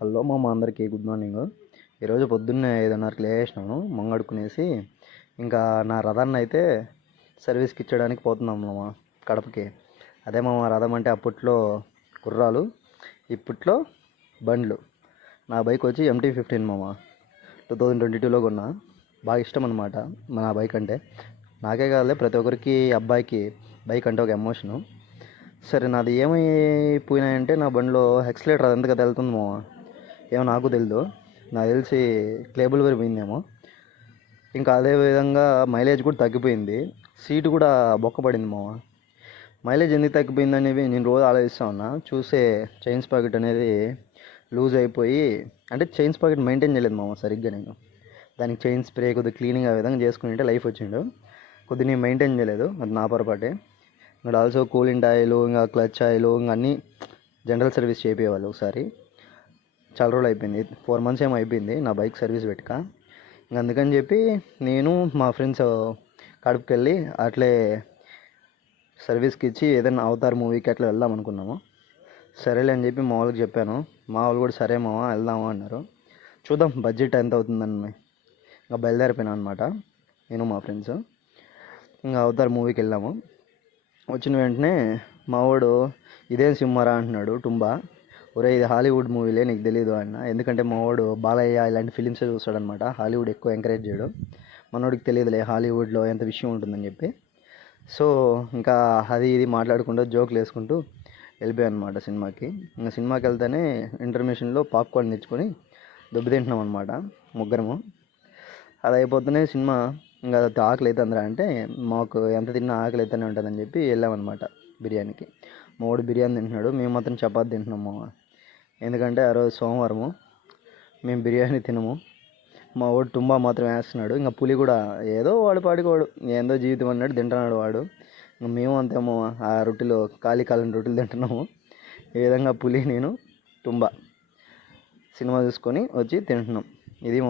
Hello మామ, అందరికీ good morning. ఈరోజు పొద్దున్నే 5:30కి లేచినాను, మంగడుకునేసి ఇంకా నా రథాన్ని అయితే సర్వీస్కి ఇచ్చడానికి పోతున్నాం మామ, కడపకి. అదే మామ, రథం అంటే అప్పట్లో గుర్రాలు, ఇప్పట్లో బండ్లు. నా బైక్ వచ్చి MT-15 మామ, 2022లో కొన్నా. బాగా ఇష్టం అనమాట నా బైక్ అంటే. నాకే కాదులే, ప్రతి ఒక్కరికి అబ్బాయికి బైక్ అంటే ఒక ఎమోషను. సరే, నాది ఏమైపోయినాయంటే నా బండిలో ఎక్సలేటర్ అది ఎంతగా వెళ్తుంది మామ, ఏమో నాకు తెలియదు. నాకు తెలిసి కేబుల్ పోయిందేమో. ఇంకా అదే విధంగా మైలేజ్ కూడా తగ్గిపోయింది. సీటు కూడా బొక్కపడింది మామ. మైలేజ్ ఎందుకు తగ్గిపోయింది అనేవి నేను రోజు ఆలోచిస్తూ ఉన్నా. చూసే చైన్స్ పాకెట్ అనేది లూజ్ అయిపోయి, అంటే చైన్స్ పాకెట్ మెయింటైన్ చేయలేదు మామ సరిగ్గా. నేను దానికి చైన్ స్ప్రే కొద్దిగా క్లీనింగ్ ఆ విధంగా చేసుకుంటే లైఫ్ వచ్చిండు. కొద్దిగా నేను మెయింటైన్ చేయలేదు, అది నా పొరపాటే. ఇంకా ఆల్సో కూలింగ్ ఆయిల్, ఇంకా క్లచ్ ఆయిల్, ఇంకా అన్నీ జనరల్ సర్వీస్ చేయించేవాళ్ళు ఒకసారి. చాలా రోజులు అయిపోయింది, 4 months ఏమో అయిపోయింది నా బైక్ సర్వీస్ పెట్టుక. ఇంక అందుకని చెప్పి నేను మా ఫ్రెండ్స్ కడపకి వెళ్ళి అట్లే సర్వీస్కి ఇచ్చి ఏదైనా అవతార్ మూవీకి అట్లా వెళ్దాం అనుకున్నాము. సరేలే అని చెప్పి మా వాళ్ళకి చెప్పాను. మా వాళ్ళు కూడా సరే మామ వెళ్దాము అన్నారు. చూద్దాం బడ్జెట్ ఎంత అవుతుందని ఇంకా బయలుదేరిపోయినా అనమాట, నేను మా ఫ్రెండ్స్. ఇంకా అవతార్ మూవీకి వెళ్ళాము. వచ్చిన వెంటనే మా వాడు ఇదేం సినిమారా అంటున్నాడు, టుంబా. ఒరే, ఇది హాలీవుడ్ మూవీలే, నీకు తెలీదు అన్న. ఎందుకంటే మా వాడు బాలయ్య ఇలాంటి ఫిలిమ్సే చూస్తాడనమాట, హాలీవుడ్ ఎక్కువ ఎంకరేజ్ చేయడు. మనోడికి తెలియదులే హాలీవుడ్లో ఎంత విషయం ఉంటుందని చెప్పి. సో ఇంకా అది ఇది మాట్లాడుకుంటూ జోకులు వేసుకుంటూ వెళ్ళిపోయాను అనమాట సినిమాకి. ఇంకా సినిమాకి వెళ్తేనే ఇంటర్మిషన్లో పాప్కార్న్ తెచ్చుకొని దెబ్బ తింటున్నాం అనమాట ముగ్గురము. అది అయిపోతేనే సినిమా ఇంకా ఆకలి అవుతుందిరా అంటే, మాకు ఎంత తిన్నా ఆకలి అవుతూనే ఉంటుందని చెప్పి వెళ్ళామన్నమాట బిర్యానీకి. మా వాడు బిర్యానీ తింటున్నాడు, మేము మాత్రం చపాతి తింటున్నాము. ఎందుకంటే ఆ రోజు సోమవారము, మేము బిర్యానీ తినము. మా వాడు టుంబా మాత్రం వేస్తున్నాడు. ఇంకా పులి కూడా ఏదో వాడు పాడుకోవాడు, ఏందో జీవితం అన్నట్టు తింటున్నాడు వాడు. ఇంకా మేము అంతేమో ఆ రొట్టెలు, ఖాళీ రొట్టెలు తింటున్నాము. ఈ విధంగా పులి, నేను, టుంబా సినిమా చూసుకొని వచ్చి తింటున్నాం. ఇది